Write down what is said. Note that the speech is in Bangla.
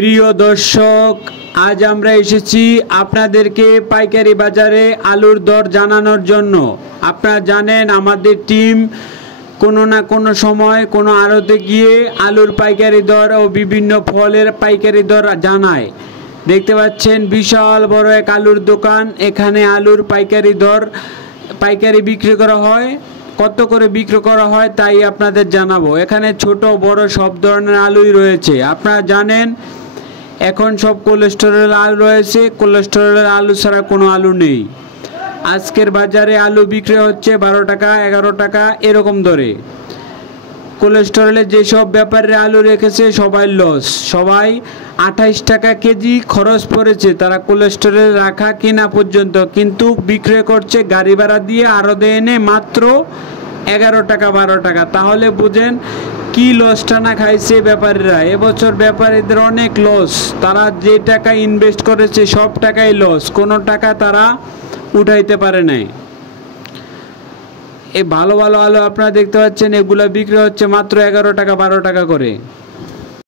প্রিয় দর্শক, আজ আমরা এসেছি আপনাদেরকে পাইকারি বাজারে আলুর দর জানানোর জন্য। আপনারা জানেন আমাদের টিম কোনো না কোনো সময় কোনো আড়তে গিয়ে আলুর পাইকারি দর ও বিভিন্ন ফলের পাইকারি দর জানায়। দেখতে পাচ্ছেন বিশাল বড় এক আলুর দোকান। এখানে আলুর পাইকারি বিক্রি করা হয়। কত করে বিক্রি করা হয় তাই আপনাদের জানাবো। এখানে ছোট বড় সব ধরনের আলুই রয়েছে। আপনারা জানেন এখন সব কোলেস্টেরল আলু রয়েছে, কোলেস্টেরলের আলু ছাড়া কোনো আলু নেই। আজকের বাজারে আলু বিক্রি হচ্ছে 12 টাকা 11 টাকা এরকম দরে। কোলেস্টেরলে যেসব ব্যাপারে আলু রেখেছে সবাই লস, সবাই 28 টাকা কেজি খরচ পড়েছে তারা কোলেস্টেরল রাখা কিনা পর্যন্ত, কিন্তু বিক্রি করছে গাড়ি ভাড়া দিয়ে আড়তে এনে মাত্র 11 টাকা 12 টাকা। তাহলে বুঝেন কি লসটা না খাইছে ব্যাপারীরা। এবছর ব্যাপারীদের অনেক লস, তারা যে টাকা ইনভেস্ট করেছে সব টাকাই লস, কোনো টাকা তারা উঠাইতে পারে নাই। এই ভালো ভালো আলু আপনারা দেখতে পাচ্ছেন, এগুলা বিক্রি হচ্ছে মাত্র 11 টাকা 12 টাকা করে।